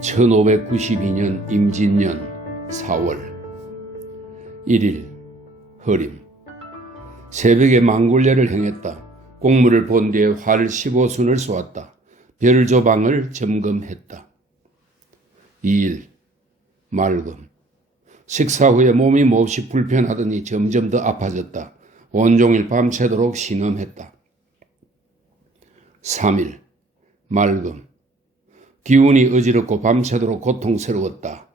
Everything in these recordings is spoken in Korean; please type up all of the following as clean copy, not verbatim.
1592년 임진년 4월 1일 허림. 새벽에 망굴례를 행했다. 공무를 본 뒤에 활 15순을 쏘았다. 별조방을 점검했다. 2일 말금. 식사 후에 몸이 몹시 불편하더니 점점 더 아파졌다. 온종일 밤새도록 신음했다. 3일 말금. 기운이 어지럽고 밤새도록 고통스러웠다.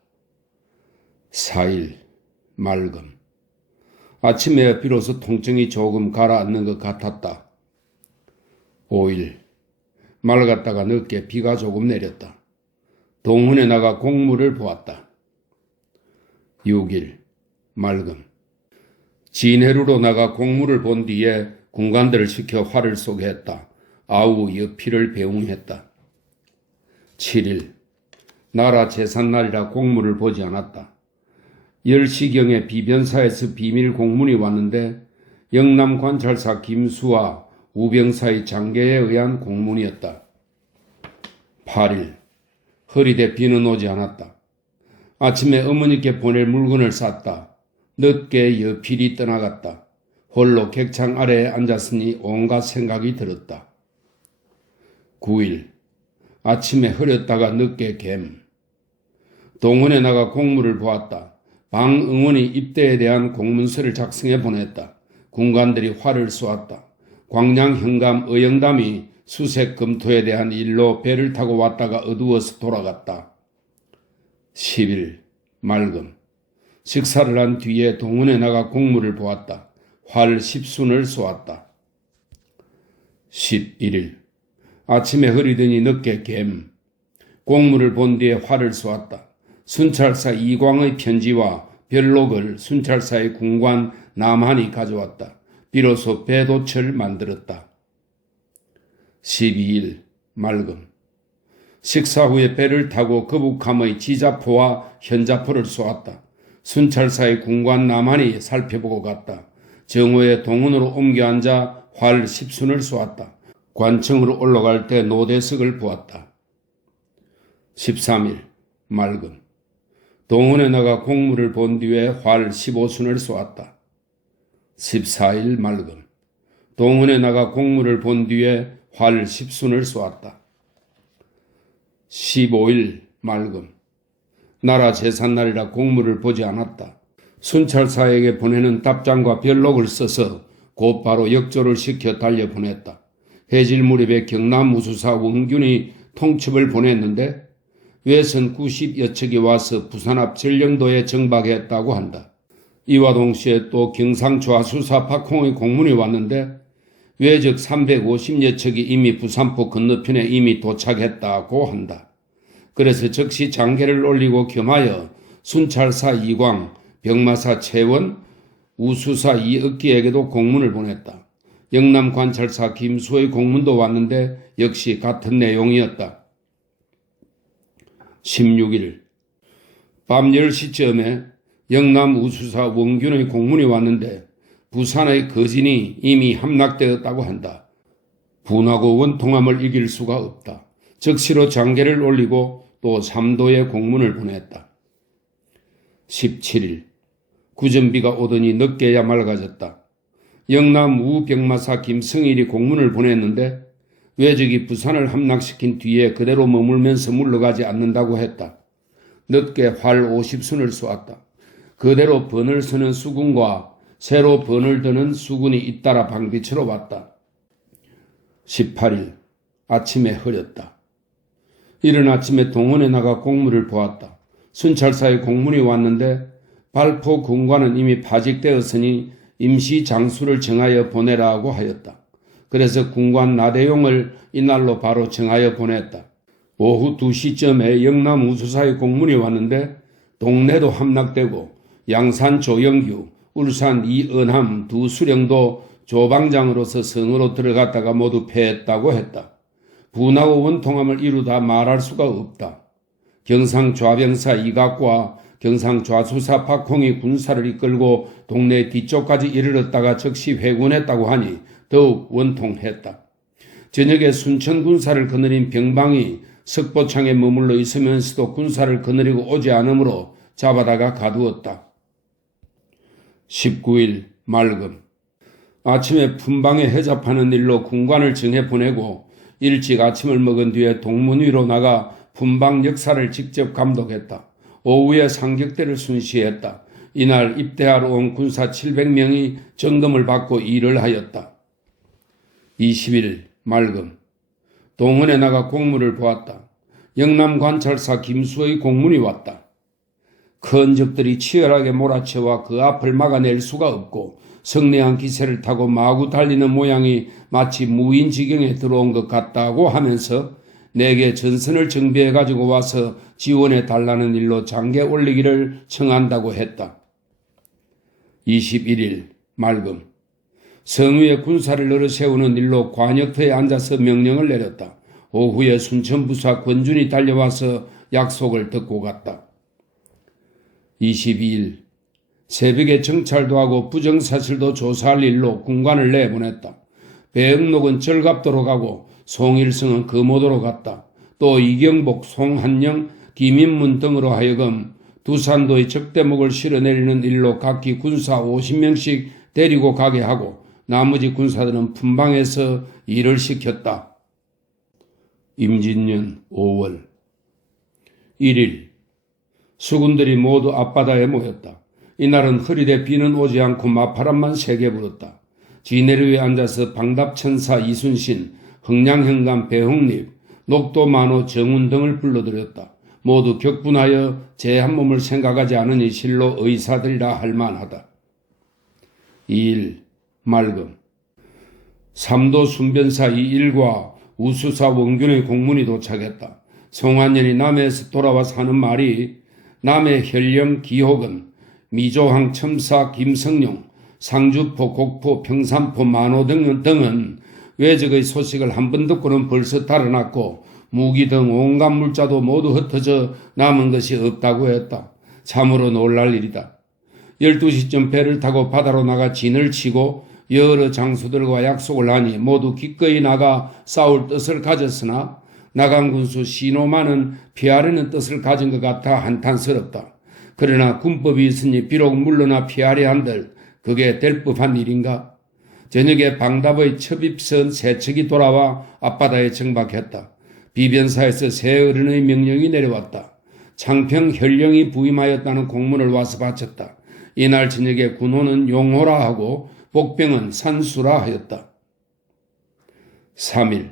4일 말금. 아침에 비로소 통증이 조금 가라앉는 것 같았다. 5일 맑았다가 늦게 비가 조금 내렸다. 동문에 나가 공무를 보았다. 6일 말금. 진해루로 나가 공무를 본 뒤에 군관들을 시켜 활을 쏘게 했다. 아우 여피를 배웅했다. 7일 나라 제삿날이라 공무를 보지 않았다. 10시경에 비변사에서 비밀 공문이 왔는데 영남 관찰사 김수와 우병사의 장계에 의한 공문이었다. 8일 허리대 비는 오지 않았다. 아침에 어머니께 보낼 물건을 쌌다. 늦게 여필이 떠나갔다. 홀로 객창 아래에 앉았으니 온갖 생각이 들었다. 9일 아침에 흐렸다가 늦게 갬. 동원에 나가 공무를 보았다. 방응원이 입대에 대한 공문서를 작성해 보냈다. 군관들이 활을 쏘았다. 광양 현감 의영담이 수색 검토에 대한 일로 배를 타고 왔다가 어두워서 돌아갔다. 10일 말금. 식사를 한 뒤에 동원에 나가 공무를 보았다. 활 10순을 쏘았다. 11일 아침에 흐리더니 늦게 갬. 공무를 본 뒤에 활을 쏘았다. 순찰사 이광의 편지와 별록을 순찰사의 군관 남한이 가져왔다. 비로소 배도처를 만들었다. 12일 말금. 식사 후에 배를 타고 거북함의 지자포와 현자포를 쏘았다. 순찰사의 군관 남한이 살펴보고 갔다. 정오에 동원으로 옮겨 앉아 활 10순을 쏘았다. 관청으로 올라갈 때 노대석을 보았다. 13일 말금. 동원에 나가 공무를 본 뒤에 활 15순을 쏘았다. 14일 말금. 동원에 나가 공무를 본 뒤에 활 10순을 쏘았다. 15일 말금. 나라 제삿날이라 공무를 보지 않았다. 순찰사에게 보내는 답장과 별록을 써서 곧바로 역조를 시켜 달려보냈다. 해질 무렵에 경남 우수사 원균이 통첩을 보냈는데 외선 90여 척이 와서 부산 앞 전령도에 정박했다고 한다. 이와 동시에 또 경상 좌수사 박홍의 공문이 왔는데 외적 350여 척이 이미 부산포 건너편에 이미 도착했다고 한다. 그래서 즉시 장계를 올리고 겸하여 순찰사 이광, 병마사 최원, 우수사 이억기에게도 공문을 보냈다. 영남 관찰사 김수의 공문도 왔는데 역시 같은 내용이었다. 16일 밤 10시쯤에 영남 우수사 원균의 공문이 왔는데 부산의 거진이 이미 함락되었다고 한다. 분하고 원통함을 이길 수가 없다. 즉시로 장계를 올리고 또 삼도에 공문을 보냈다. 17일 구전비가 오더니 늦게야 맑아졌다. 영남 우병마사 김성일이 공문을 보냈는데 외적이 부산을 함락시킨 뒤에 그대로 머물면서 물러가지 않는다고 했다. 늦게 활 50순을 쏘았다. 그대로 번을 서는 수군과 새로 번을 드는 수군이 잇따라 방비치러 왔다. 18일 아침에 흐렸다. 이른 아침에 동원에 나가 공무를 보았다. 순찰사의 공문이 왔는데 발포 군관은 이미 파직되었으니 임시 장수를 정하여 보내라고 하였다. 그래서 군관 나대용을 이날로 바로 정하여 보냈다. 오후 2시쯤에 영남 우수사의 공문이 왔는데 동래도 함락되고 양산 조영규, 울산 이은함 두 수령도 조방장으로서 성으로 들어갔다가 모두 패했다고 했다. 분하고 원통함을 이루다 말할 수가 없다. 경상 좌병사 이각과 경상 좌수사 박홍이 군사를 이끌고 동네 뒤쪽까지 이르렀다가 즉시 회군했다고 하니 더욱 원통했다. 저녁에 순천 군사를 거느린 병방이 석보창에 머물러 있으면서도 군사를 거느리고 오지 않으므로 잡아다가 가두었다. 19일 맑음. 아침에 품방에 해잡하는 일로 군관을 정해 보내고 일찍 아침을 먹은 뒤에 동문 위로 나가 품방 역사를 직접 감독했다. 오후에 상격대를 순시했다. 이날 입대하러 온 군사 700명이 점검을 받고 일을 하였다. 20일 맑음. 동원에 나가 공무를 보았다. 영남관찰사 김수의 공문이 왔다. 큰 적들이 치열하게 몰아쳐와 그 앞을 막아낼 수가 없고 성내한 기세를 타고 마구 달리는 모양이 마치 무인지경에 들어온 것 같다고 하면서 내게 전선을 정비해 가지고 와서 지원해 달라는 일로 장계 올리기를 청한다고 했다. 21일 맑음. 성위에 군사를 늘어 세우는 일로 관역터에 앉아서 명령을 내렸다. 오후에 순천부사 권준이 달려와서 약속을 듣고 갔다. 22일 새벽에 정찰도 하고 부정사실도 조사할 일로 군관을 내보냈다. 배응록은 절갑도로 가고 송일성은 금오도로 갔다. 또 이경복, 송한영, 김인문 등으로 하여금 두산도의 적대목을 실어내리는 일로 각기 군사 50명씩 데리고 가게 하고 나머지 군사들은 품방에서 일을 시켰다. 임진년 5월 1일 수군들이 모두 앞바다에 모였다. 이날은 흐리되 비는 오지 않고 마파람만 세게 불었다. 지내리 위에 앉아서 방답천사 이순신, 흥량현감 배홍립, 녹도만호 정운 등을 불러들였다. 모두 격분하여 제 한 몸을 생각하지 않으니 실로 의사들이라 할 만하다. 2일 맑음. 삼도 순변사 이일과 우수사 원균의 공문이 도착했다. 송한년이 남해에서 돌아와서 하는 말이 남해 현령 기호근, 미조항 첨사 김성룡, 상주포 곡포 평산포 만호 등은 외적의 소식을 한 번 듣고는 벌써 달아났고 무기 등 온갖 물자도 모두 흩어져 남은 것이 없다고 했다. 참으로 놀랄 일이다. 12시쯤 배를 타고 바다로 나가 진을 치고 여러 장수들과 약속을 하니 모두 기꺼이 나가 싸울 뜻을 가졌으나 나간 군수 신호만은 피하려는 뜻을 가진 것 같아 한탄스럽다. 그러나 군법이 있으니 비록 물러나 피하려 한들 그게 될 법한 일인가? 저녁에 방답의 첩입선 세 척이 돌아와 앞바다에 정박했다. 비변사에서 세 어른의 명령이 내려왔다. 창평 현령이 부임하였다는 공문을 와서 바쳤다. 이날 저녁에 군호는 용호라 하고 복병은 산수라 하였다. 3일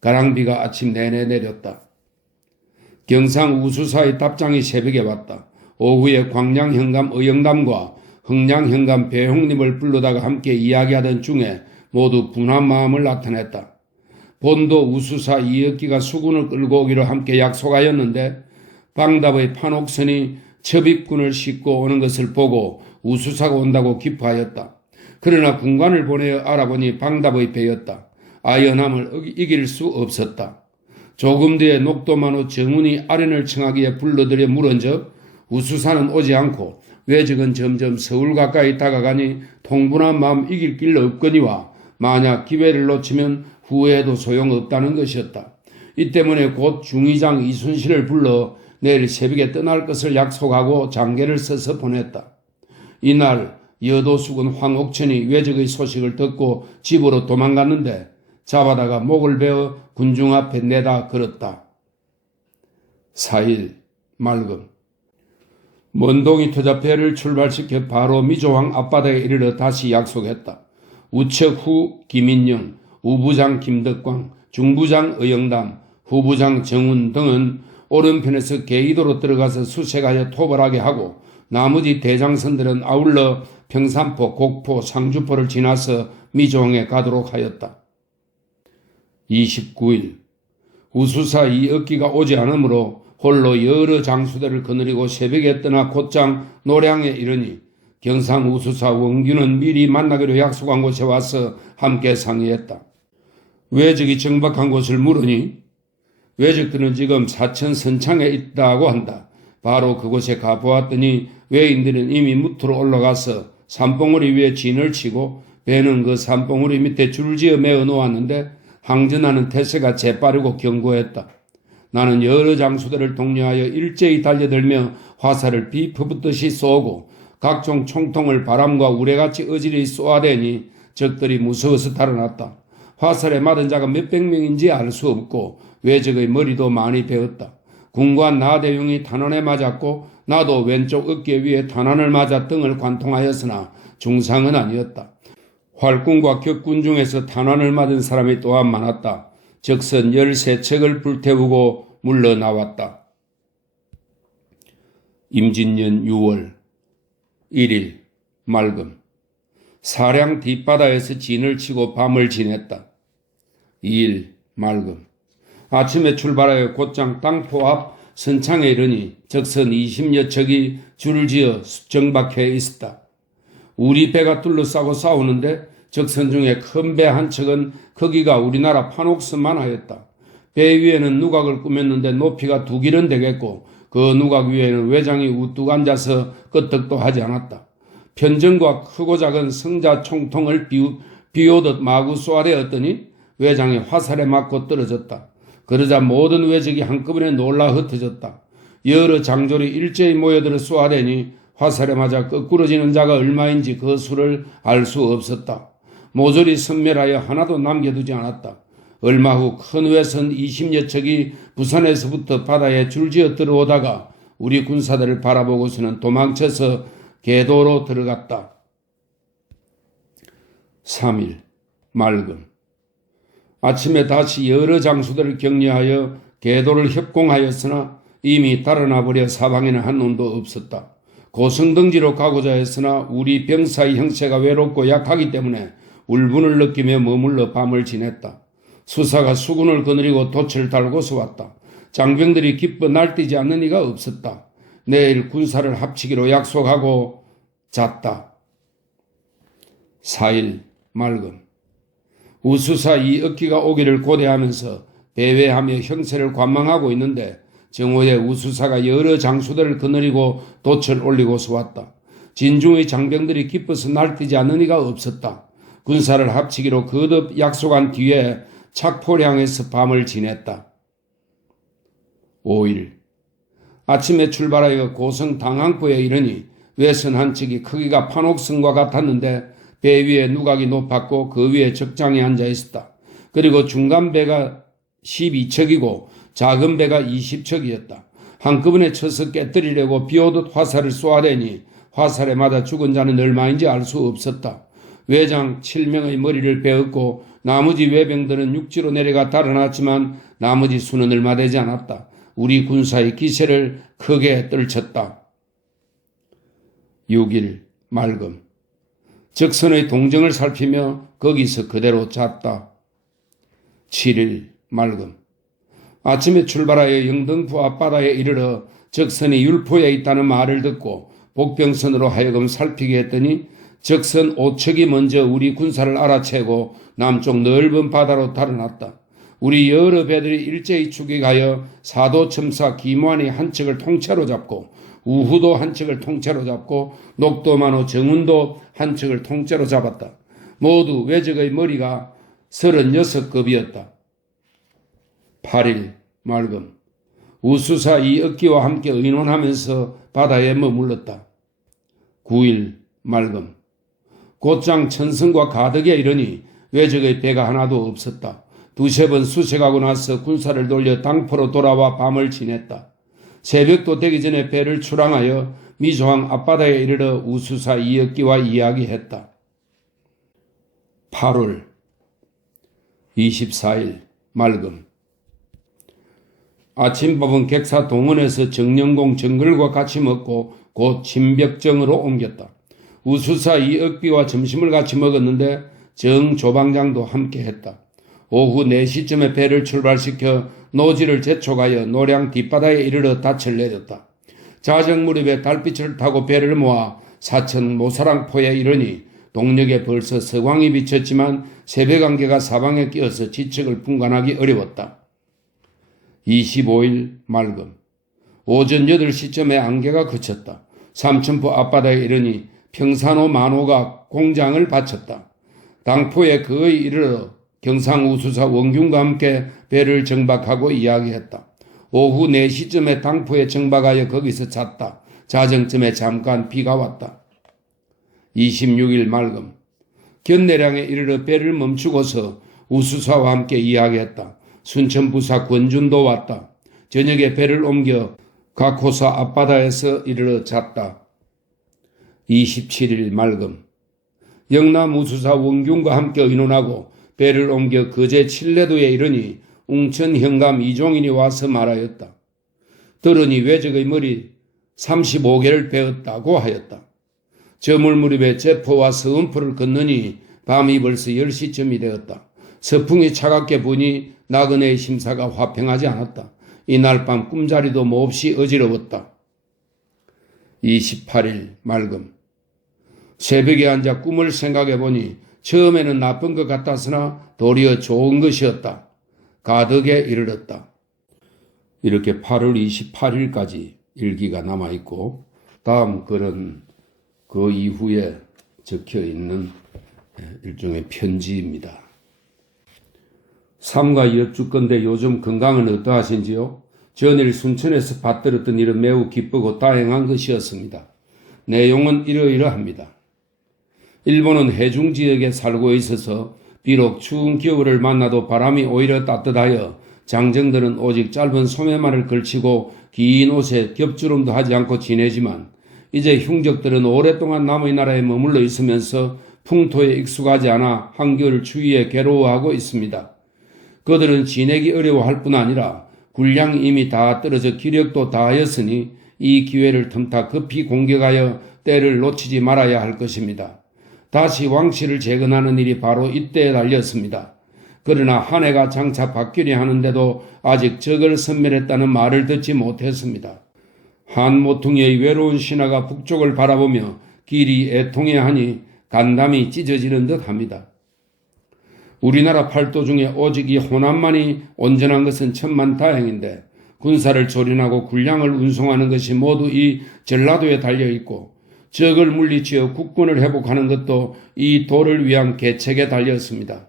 가랑비가 아침 내내 내렸다. 경상 우수사의 답장이 새벽에 왔다. 오후에 광량현감 의영담과 흥량현감 배홍님을 불러다가 함께 이야기하던 중에 모두 분한 마음을 나타냈다. 본도 우수사 이역기가 수군을 끌고 오기로 함께 약속하였는데 방답의 판옥선이 첩입군을 싣고 오는 것을 보고 우수사가 온다고 기뻐하였다. 그러나 군관을 보내어 알아보니 방답의 배였다. 아연함을 이길 수 없었다. 조금 뒤에 녹도만호 정운이 아련을 청하기에 불러들여 물은 적 우수사는 오지 않고 외적은 점점 서울 가까이 다가가니 통분한 마음 이길 길 없거니와 만약 기회를 놓치면 후회해도 소용없다는 것이었다. 이 때문에 곧 중의장 이순신을 불러 내일 새벽에 떠날 것을 약속하고 장계를 써서 보냈다. 이날 여도수군 황옥천이 외적의 소식을 듣고 집으로 도망갔는데 잡아다가 목을 베어 군중 앞에 내다 걸었다. 4일 맑음. 먼동이 터자 배를 출발시켜 바로 미조항 앞바다에 이르러 다시 약속했다. 우척 후 김인영, 우부장 김덕광, 중부장 의영담, 후부장 정운 등은 오른편에서 계기도로 들어가서 수색하여 토벌하게 하고 나머지 대장선들은 아울러 평산포, 곡포, 상주포를 지나서 미조항에 가도록 하였다. 29일 우수사 이억기가 오지 않으므로 홀로 여러 장수들을 거느리고 새벽에 떠나 곧장 노량에 이르니 경상 우수사 원균은 미리 만나기로 약속한 곳에 와서 함께 상의했다. 외적이 정박한 곳을 물으니 외적들은 지금 사천 선창에 있다고 한다. 바로 그곳에 가보았더니 외인들은 이미 무트로 올라가서 산봉우리 위에 진을 치고 배는 그 산봉우리 밑에 줄지어 메어 놓았는데 항전하는 태세가 재빠르고 견고했다. 나는 여러 장수들을 독려하여 일제히 달려들며 화살을 비퍼붓듯이 쏘고 각종 총통을 바람과 우레같이 어지러이 쏘아대니 적들이 무서워서 달아났다. 화살에 맞은 자가 몇백 명인지 알 수 없고 외적의 머리도 많이 베었다. 군관 나대용이 탄환에 맞았고 나도 왼쪽 어깨 위에 탄환을 맞아 등을 관통하였으나 중상은 아니었다. 활군과 격군 중에서 탄환을 맞은 사람이 또한 많았다. 적선 13척을 불태우고 물러나왔다. 임진년 6월 1일 맑음. 사량 뒷바다에서 진을 치고 밤을 지냈다. 2일 맑음. 아침에 출발하여 곧장 땅포 앞 선창에 이르니 적선 20여 척이 줄을 지어 정박해 있었다. 우리 배가 둘러싸고 싸우는데 적선 중에 큰 배 한 척은 거기가 우리나라 판옥선만 하였다. 배 위에는 누각을 꾸몄는데 높이가 2길은 되겠고 그 누각 위에는 외장이 우뚝 앉아서 끄떡도 하지 않았다. 편전과 크고 작은 성자 총통을 비오듯 마구 쏘아대었더니 외장이 화살에 맞고 떨어졌다. 그러자 모든 외적이 한꺼번에 놀라 흩어졌다. 여러 장졸이 일제히 모여들어 쏘아대니 화살에 맞아 거꾸러지는 자가 얼마인지 그 수를 알 수 없었다. 모조리 섬멸하여 하나도 남겨두지 않았다. 얼마 후 큰 외선 20여 척이 부산에서부터 바다에 줄지어 들어오다가 우리 군사들을 바라보고서는 도망쳐서 계도로 들어갔다. 3일 맑음. 아침에 다시 여러 장수들을 격려하여 계도를 협공하였으나 이미 달아나 버려 사방에는 한 놈도 없었다. 고성등지로 가고자 했으나 우리 병사의 형체가 외롭고 약하기 때문에 울분을 느끼며 머물러 밤을 지냈다. 수사가 수군을 거느리고 돛을 달고서 왔다. 장병들이 기뻐 날뛰지 않는 이가 없었다. 내일 군사를 합치기로 약속하고 잤다. 4일 맑음. 우수사 이 억기가 오기를 고대하면서 배회하며 형세를 관망하고 있는데 정오에 우수사가 여러 장수들을 거느리고 돛을 올리고서 왔다. 진중의 장병들이 기뻐서 날뛰지 않는 이가 없었다. 군사를 합치기로 거듭 약속한 뒤에 착포량에서 밤을 지냈다. 5일 아침에 출발하여 고성 당항포에 이르니 외선 한 척이 크기가 판옥선과 같았는데 배 위에 누각이 높았고 그 위에 적장이 앉아 있었다. 그리고 중간 배가 12척이고 작은 배가 20척이었다. 한꺼번에 쳐서 깨뜨리려고 비오듯 화살을 쏘아대니 화살에 맞아 죽은 자는 얼마인지 알 수 없었다. 외장 7명의 머리를 베었고 나머지 외병들은 육지로 내려가 달아났지만 나머지 수는 얼마 되지 않았다. 우리 군사의 기세를 크게 떨쳤다. 6일 맑음. 적선의 동정을 살피며 거기서 그대로 잤다. 7일 맑음. 아침에 출발하여 영등포 앞바다에 이르러 적선이 율포에 있다는 말을 듣고 복병선으로 하여금 살피게 했더니 적선 5척이 먼저 우리 군사를 알아채고 남쪽 넓은 바다로 달아났다. 우리 여러 배들이 일제히 추격하여 사도 첨사 기무안이 한 척을 통째로 잡고 우후도 한 척을 통째로 잡고 녹도만호 정운도 한 척을 통째로 잡았다. 모두 외적의 머리가 36급이었다. 8일 맑음. 우수사 이 억기와 함께 의논하면서 바다에 머물렀다. 9일 맑음. 곧장 천성과 가덕에 이르니 외적의 배가 하나도 없었다. 두세 번 수색하고 나서 군사를 돌려 당포로 돌아와 밤을 지냈다. 새벽도 되기 전에 배를 출항하여 미조항 앞바다에 이르러 우수사 이억기와 이야기했다. 8월 24일 맑음. 아침밥은 객사 동원에서 정령공 정글과 같이 먹고 곧 진벽정으로 옮겼다. 우수사 이억비와 점심을 같이 먹었는데 정 조방장도 함께 했다. 오후 4시쯤에 배를 출발시켜 노지를 재촉하여 노량 뒷바다에 이르러 닻을 내렸다. 자정 무렵에 달빛을 타고 배를 모아 사천 모사랑포에 이르니 동력에 벌써 서광이 비쳤지만 새벽 안개가 사방에 끼어서 지척을 분간하기 어려웠다. 25일 맑음. 오전 8시쯤에 안개가 그쳤다. 삼천포 앞바다에 이르니 평산호 만호가 공장을 바쳤다. 당포에 거의 이르러 경상우수사 원균과 함께 배를 정박하고 이야기했다. 오후 4시쯤에 당포에 정박하여 거기서 잤다. 자정쯤에 잠깐 비가 왔다. 26일 맑음. 견내량에 이르러 배를 멈추고서 우수사와 함께 이야기했다. 순천부사 권준도 왔다. 저녁에 배를 옮겨 각호사 앞바다에서 이르러 잤다. 27일 맑음. 영남 우수사 원균과 함께 의논하고 배를 옮겨 거제 칠레도에 이르니 웅천 현감 이종인이 와서 말하였다. 들으니 외적의 머리 35개를 베었다고 하였다. 저물 무렵에 제포와 서은포를 건너니 밤이 벌써 10시쯤이 되었다. 서풍이 차갑게 부니 나그네의 심사가 화평하지 않았다. 이날 밤 꿈자리도 몹시 어지러웠다. 28일 맑음. 새벽에 앉아 꿈을 생각해보니 처음에는 나쁜 것 같았으나 도리어 좋은 것이었다. 가덕에 이르렀다. 이렇게 8월 28일까지 일기가 남아있고 다음 글은 그 이후에 적혀있는 일종의 편지입니다. 삼가 여쭙건대 요즘 건강은 어떠하신지요? 전일 순천에서 받들었던 일은 매우 기쁘고 다행한 것이었습니다. 내용은 이러이러합니다. 일본은 해중지역에 살고 있어서 비록 추운 겨울을 만나도 바람이 오히려 따뜻하여 장정들은 오직 짧은 소매만을 걸치고 긴 옷에 겹주름도 하지 않고 지내지만 이제 흉적들은 오랫동안 남의 나라에 머물러 있으면서 풍토에 익숙하지 않아 한겨울 추위에 괴로워하고 있습니다. 그들은 지내기 어려워할 뿐 아니라 군량이 이미 다 떨어져 기력도 다하였으니 이 기회를 틈타 급히 공격하여 때를 놓치지 말아야 할 것입니다. 다시 왕실을 재건하는 일이 바로 이때에 달렸습니다. 그러나 한 해가 장차 바뀌려 하는데도 아직 적을 선멸했다는 말을 듣지 못했습니다. 한 모퉁이의 외로운 신하가 북쪽을 바라보며 길이 애통해하니 간담이 찢어지는 듯합니다. 우리나라 팔도 중에 오직 이 호남만이 온전한 것은 천만다행인데 군사를 조련하고 군량을 운송하는 것이 모두 이 전라도에 달려있고 적을 물리치어 국군을 회복하는 것도 이 도를 위한 계책에 달렸습니다.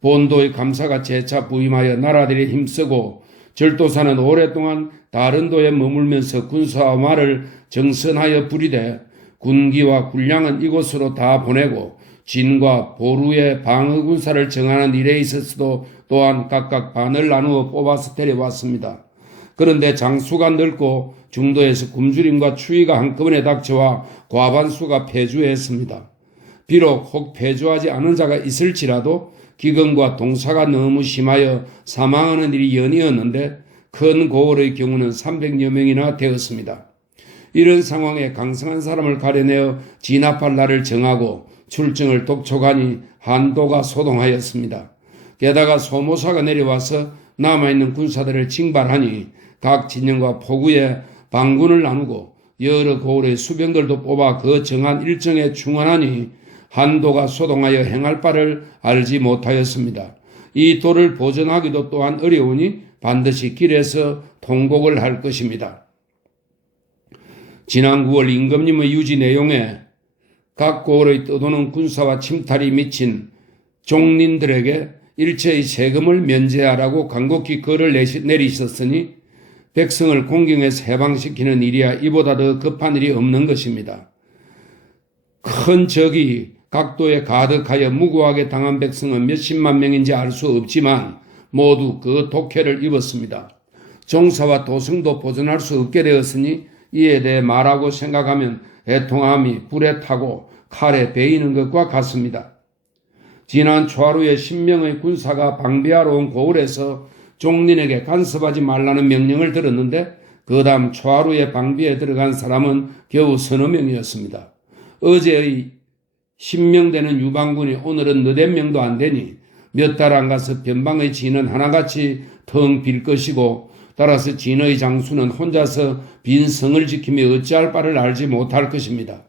본도의 감사가 재차 부임하여 나라들이 힘쓰고 절도사는 오랫동안 다른 도에 머물면서 군사와 말을 정선하여 부리되 군기와 군량은 이곳으로 다 보내고 진과 보루의 방어군사를 정하는 일에 있어서도 또한 각각 반을 나누어 뽑아서 데려왔습니다. 그런데 장수가 넓고 중도에서 굶주림과 추위가 한꺼번에 닥쳐와 과반수가 폐주했습니다. 비록 혹 폐주하지 않은 자가 있을지라도 기근과 동사가 너무 심하여 사망하는 일이 연이었는데 큰 고을의 경우는 300여 명이나 되었습니다. 이런 상황에 강성한 사람을 가려내어 진압할 날을 정하고 출정을 독촉하니 한도가 소동하였습니다. 게다가 소모사가 내려와서 남아있는 군사들을 징발하니 각 진영과 포구에 방군을 나누고 여러 고을의 수병들도 뽑아 그 정한 일정에 충원하니 한도가 소동하여 행할 바를 알지 못하였습니다. 이 도를 보존하기도 또한 어려우니 반드시 길에서 통곡을 할 것입니다. 지난 9월 임금님의 유지 내용에 각 고을의 떠도는 군사와 침탈이 미친 종린들에게 일체의 세금을 면제하라고 간곡히 글을 내리셨으니 백성을 공경해서 해방시키는 일이야 이보다 더 급한 일이 없는 것입니다. 큰 적이 각도에 가득하여 무고하게 당한 백성은 몇십만 명인지 알 수 없지만 모두 그 독해를 입었습니다. 종사와 도성도 보존할 수 없게 되었으니 이에 대해 말하고 생각하면 애통함이 불에 타고 칼에 베이는 것과 같습니다. 지난 초하루에 10명의 군사가 방비하러 온 고을에서 종린에게 간섭하지 말라는 명령을 들었는데 그 다음 초하루에 방비에 들어간 사람은 겨우 서너 명이었습니다. 어제의 10명 되는 유방군이 오늘은 너댓 명도 안 되니 몇 달 안 가서 변방의 진은 하나같이 텅 빌 것이고 따라서 진의 장수는 혼자서 빈 성을 지키며 어찌할 바를 알지 못할 것입니다.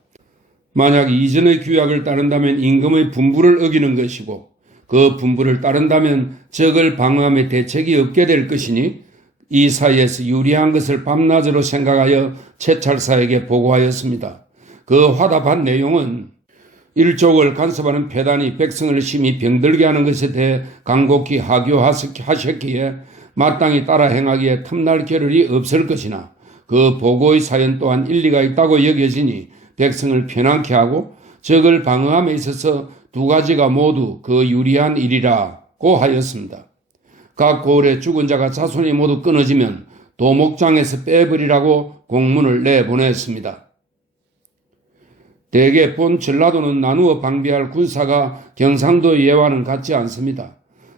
만약 이전의 규약을 따른다면 임금의 분부를 어기는 것이고 그 분부를 따른다면 적을 방어함에 대책이 없게 될 것이니 이 사이에서 유리한 것을 밤낮으로 생각하여 채찰사에게 보고하였습니다. 그 화답한 내용은 일족을 간섭하는 패단이 백성을 심히 병들게 하는 것에 대해 간곡히 하교하셨기에 마땅히 따라 행하기에 틈날 겨를이 없을 것이나 그 보고의 사연 또한 일리가 있다고 여겨지니 백성을 편안케 하고 적을 방어함에 있어서 두 가지가 모두 그 유리한 일이라고 하였습니다. 각 고을에 죽은 자가 자손이 모두 끊어지면 도목장에서 빼버리라고 공문을 내보냈습니다. 대개 본 전라도는 나누어 방비할 군사가 경상도 예와는 같지 않습니다.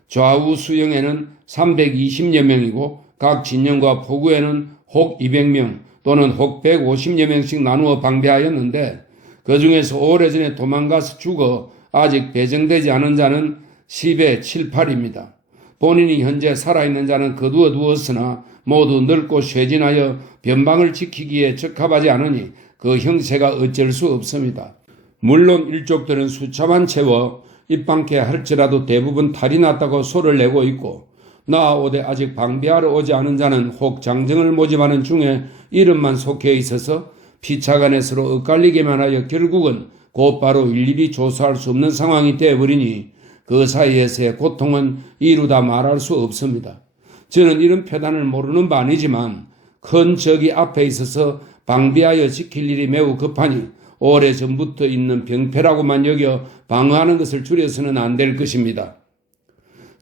좌우 수영에는 320여 명이고 각 진영과 포구에는 혹 200명 또는 혹 150여 명씩 나누어 방비하였는데 그 중에서 오래전에 도망가서 죽어 아직 배정되지 않은 자는 10의 7, 8입니다. 본인이 현재 살아있는 자는 거두어 두었으나 모두 늙고 쇠진하여 변방을 지키기에 적합하지 않으니 그 형세가 어쩔 수 없습니다. 물론 일족들은 수차만 채워 입방케 할지라도 대부분 탈이 났다고 소를 내고 있고 나아오되 아직 방비하러 오지 않은 자는 혹 장정을 모집하는 중에 이름만 속해 있어서 피차간에 서로 엇갈리게만 하여 결국은 곧바로 일일이 조사할 수 없는 상황이 되어버리니 그 사이에서의 고통은 이루다 말할 수 없습니다. 저는 이런 표단을 모르는 바 아니지만 큰 적이 앞에 있어서 방비하여 지킬 일이 매우 급하니 오래전부터 있는 병폐라고만 여겨 방어하는 것을 줄여서는 안 될 것입니다.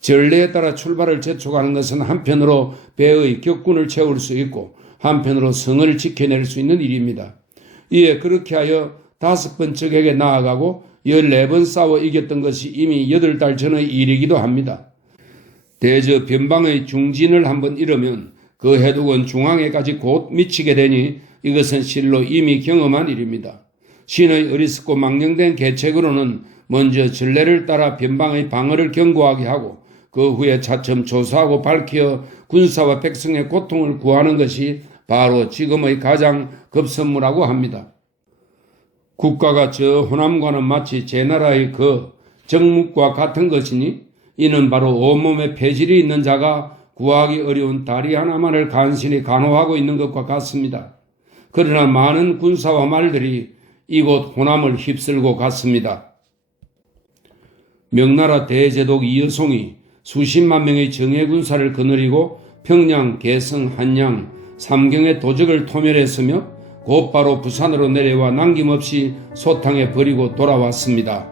전례에 따라 출발을 재촉하는 것은 한편으로 배의 격군을 채울 수 있고 한편으로 성을 지켜낼 수 있는 일입니다. 이에 그렇게 하여 5번 적에게 나아가고 14번 싸워 이겼던 것이 이미 8달 전의 일이기도 합니다. 대저 변방의 중진을 한번 잃으면 그 해독은 중앙에까지 곧 미치게 되니 이것은 실로 이미 경험한 일입니다. 신의 어리석고 망령된 계책으로는 먼저 전례를 따라 변방의 방어를 경고하게 하고 그 후에 차츰 조사하고 밝혀 군사와 백성의 고통을 구하는 것이 바로 지금의 가장 급선무라고 합니다. 국가가 저 호남과는 마치 제 나라의 그 정묵과 같은 것이니 이는 바로 온몸에 폐질이 있는 자가 구하기 어려운 다리 하나만을 간신히 간호하고 있는 것과 같습니다. 그러나 많은 군사와 말들이 이곳 호남을 휩쓸고 갔습니다. 명나라 대제독 이여송이 수십만 명의 정예군사를 거느리고 평양, 개성, 한양, 삼경의 도적을 토멸했으며 곧바로 부산으로 내려와 남김없이 소탕에 버리고 돌아왔습니다.